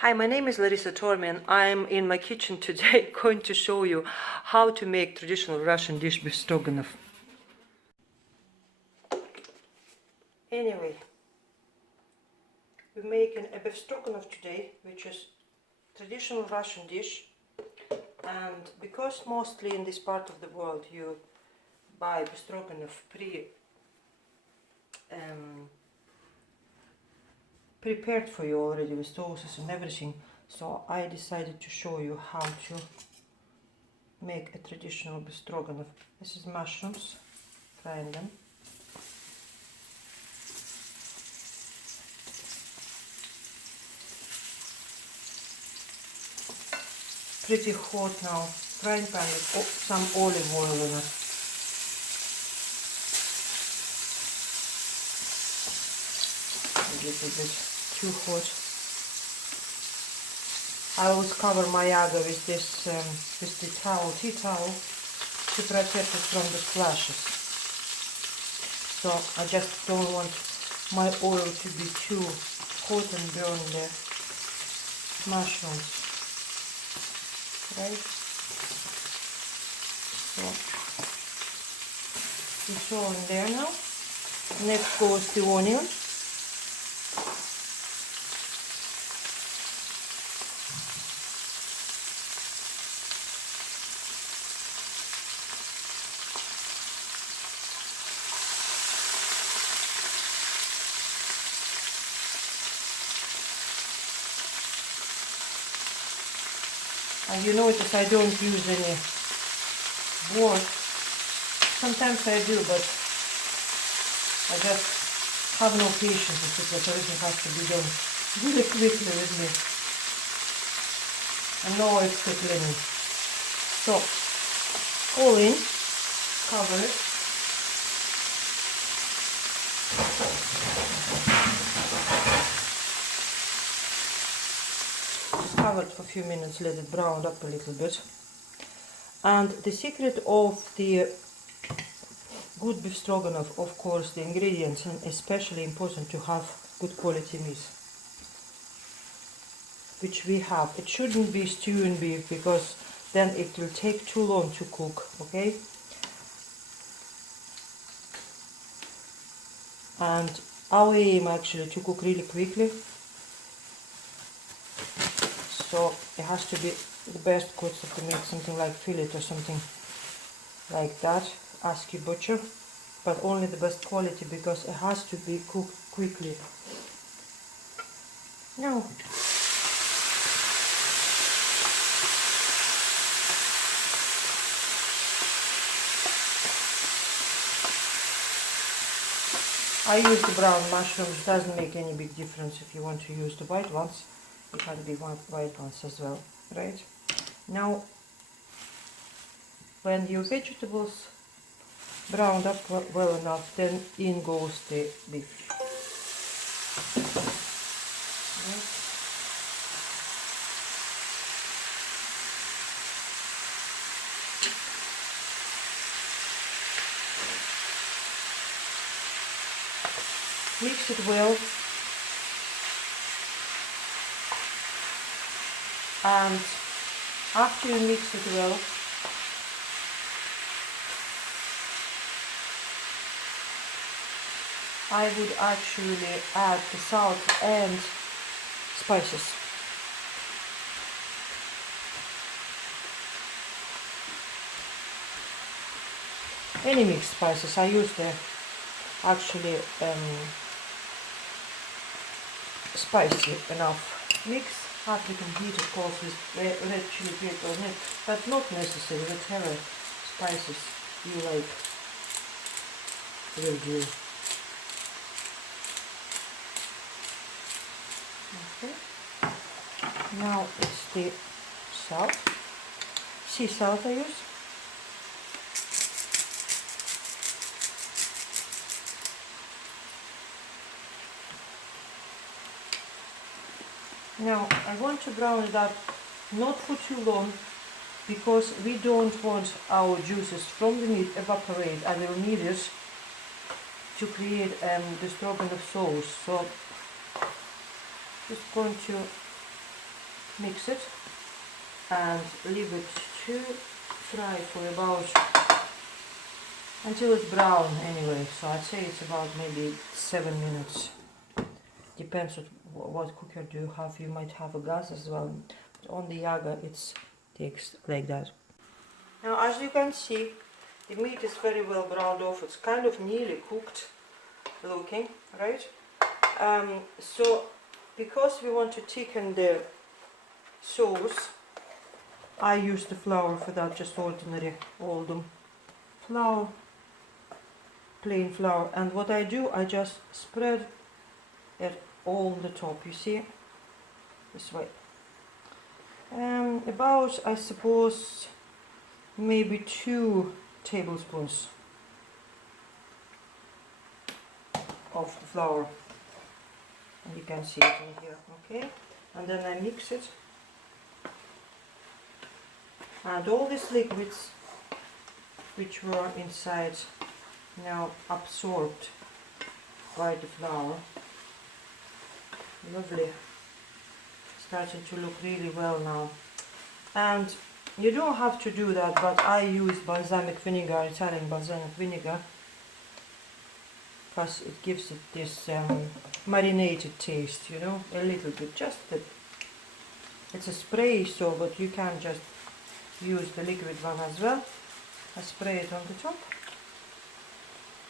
Hi, my name is Larissa Tormey and I'm in my kitchen today going to show you how to make traditional Russian dish beef stroganoff. Anyway, we're making a beef stroganoff today, which is traditional Russian dish, and because mostly in this part of the world you buy beef stroganoff prepared for you already with sauces and everything, so I decided to show you how to make a traditional beef stroganoff. This is mushrooms, frying them. Pretty hot now, frying pan with some olive oil in it. A little bit too hot. I always cover my yaga with this with the towel, tea towel, to protect it from the splashes. So I just don't want my oil to be too hot and burn the mushrooms. Right? So it's all in there now. Next goes the onion. And you notice I don't use any wort. Sometimes I do, but I just have no patience with it, because everything has to be done really quickly with me. And no extra cleaning. So, all in, cover it. Just cover it for a few minutes, let it brown up a little bit. And the secret of the good beef stroganoff, of course, the ingredients, and especially important to have good quality meat, which we have. It shouldn't be stewing beef, because then it will take too long to cook, okay? And our aim actually to cook really quickly, so it has to be the best cuts to make something like fillet or something like that. Ask your butcher, but only the best quality, because it has to be cooked quickly. Now, I use the brown mushrooms. Doesn't make any big difference if you want to use the white ones. It can be white ones as well, right? Now, when your vegetables browned up well enough, then in goes the beef. Right. Mix it well, and after you mix it well, I would actually add the salt and spices. Any mixed spices. I use the actually spicy enough mix. Paprika and heat, of course, with red chili pepper on it, but not necessary. Whatever spices you like will do. Okay. Now it's the salt, sea salt I use. Now I want to brown it up, not for too long, because we don't want our juices from the meat evaporate. I will need it to create the stroganoff sauce. So just going to mix it and leave it to fry for about until it's brown anyway. So I'd say it's about maybe 7 minutes. Depends on what cooker do you have. You might have a gas as well. But on the Jager it takes like that. Now as you can see, the meat is very well browned off. It's kind of nearly cooked looking, right? So because we want to thicken the sauce, I use the flour for that, just ordinary old flour, plain flour. And what I do, I just spread it all on the top, you see, this way. About, I suppose, maybe 2 tablespoons of the flour. And you can see it in here, okay? And then I mix it. And all these liquids which were inside now absorbed by the flour. Lovely. Starting to look really well now. And you don't have to do that, but I use balsamic vinegar, Italian balsamic vinegar, because it gives it this marinated taste, you know, a little bit, just a, it's a spray, so, but you can just use the liquid one as well. I spray it on the top.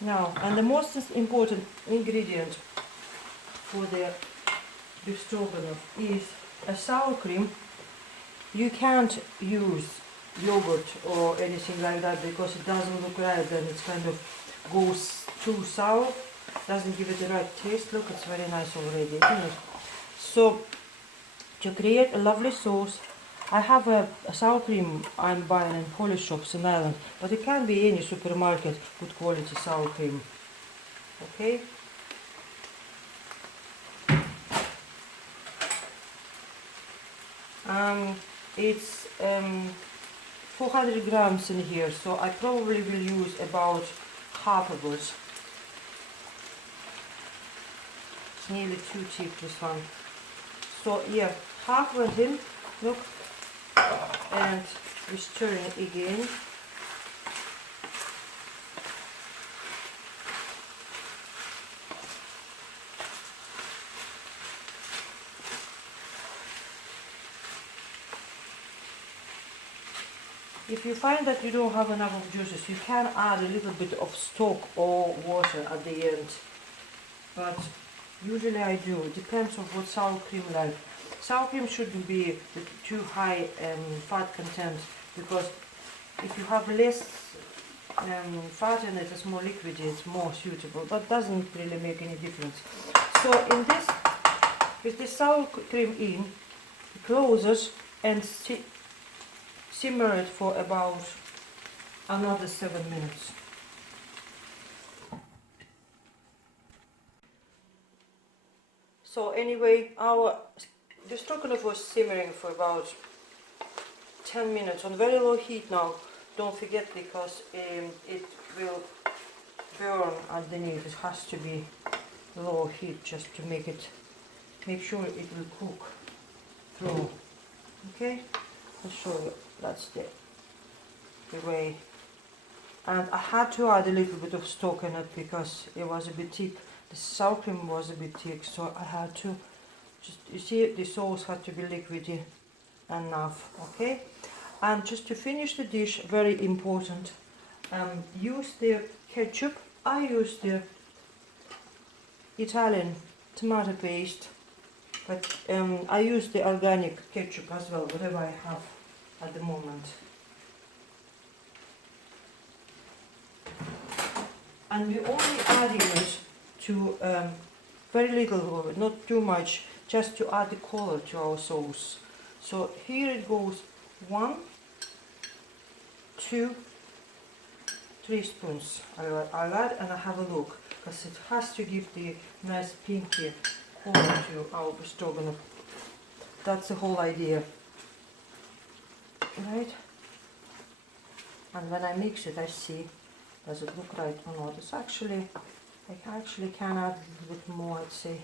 Now, and the most important ingredient for the beef stroganoff is a sour cream. You can't use yogurt or anything like that because it doesn't look right, and it kind of goes too sour, doesn't give it the right taste. Look, it's very nice already, isn't it? So to create a lovely sauce, I have a sour cream I'm buying in Polish shops in Ireland, but it can be any supermarket, good quality sour cream. Okay. It's 400 grams in here, so I probably will use about half of it. It's nearly too cheap, this one. So yeah, half went in, look, and we're stirring it again. If you find that you don't have enough of juices, you can add a little bit of stock or water at the end. But usually I do. It depends on what sour cream like. Sour cream shouldn't be too high fat content, because if you have less fat in it, it's more liquidy, it's more suitable. But doesn't really make any difference. So in this, with the sour cream in, close it and simmer it for about another 7 minutes. So anyway, the stroganoff was simmering for about 10 minutes on very low heat now. Don't forget, because it will burn underneath. It has to be low heat just to make sure it will cook through. Okay, I'll show you. That's the way. And I had to add a little bit of stock in it because it was a bit thick. The sour cream was a bit thick, so I had to just, you see, the sauce had to be liquidy enough. Okay, and just to finish the dish, very important, use the ketchup. I use the Italian tomato paste, but I use the organic ketchup as well, whatever I have at the moment. And we're only adding it to very little of it, not too much, just to add the color to our sauce. So here it goes, 1, 2, 3 spoons. I'll add, and I have a look, because it has to give the nice pinky color to our stroganoff. That's the whole idea. Right? And when I mix it, I see, does it look right or not? It's actually, I actually can add a little bit more, I'd say.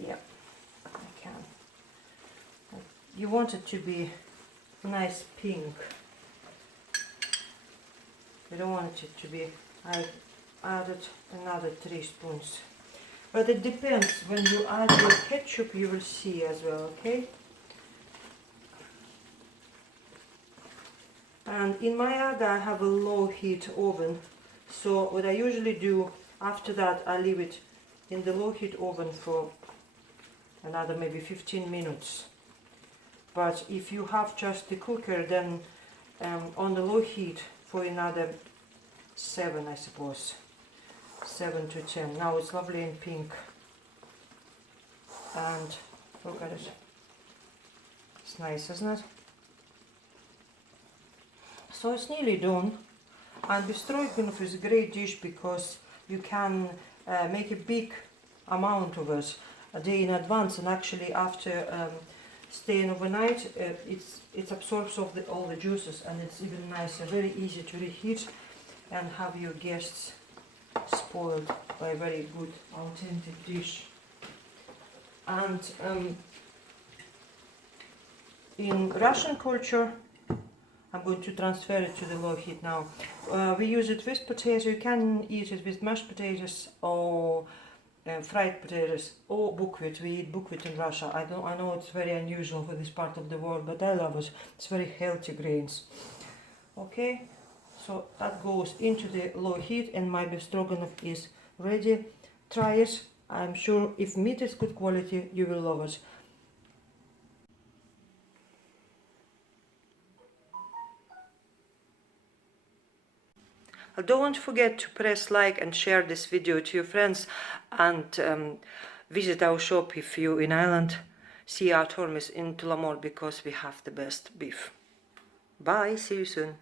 Yeah, I can. you want it to be nice pink. You don't want it to be, I added another 3 spoons. But it depends, when you add your ketchup you will see as well, okay? And in my other I have a low heat oven, so what I usually do after that, I leave it in the low heat oven for another maybe 15 minutes. But if you have just the cooker, then on the low heat for another 7, I suppose, 7 to 10. Now it's lovely and pink, and look at it, it's nice, isn't it? So it's nearly done. And Beef Stroganoff is a great dish because you can make a big amount of it a day in advance, and actually after staying overnight it absorbs all the juices, and it's even nicer, very easy to reheat and have your guests spoiled by a very good authentic dish. And in Russian culture, I'm going to transfer it to the low heat now. We use it with potato. You can eat it with mashed potatoes or fried potatoes or buckwheat. We eat buckwheat in Russia. I know it's very unusual for this part of the world, but I love it. It's very healthy grains. Okay, so that goes into the low heat, and my beef stroganoff is ready. Try it. I'm sure if meat is good quality, you will love it. Don't forget to press like and share this video to your friends, and visit our shop if you're in Ireland. See our Tormeys in Tullamore, because we have the best beef. Bye, see you soon.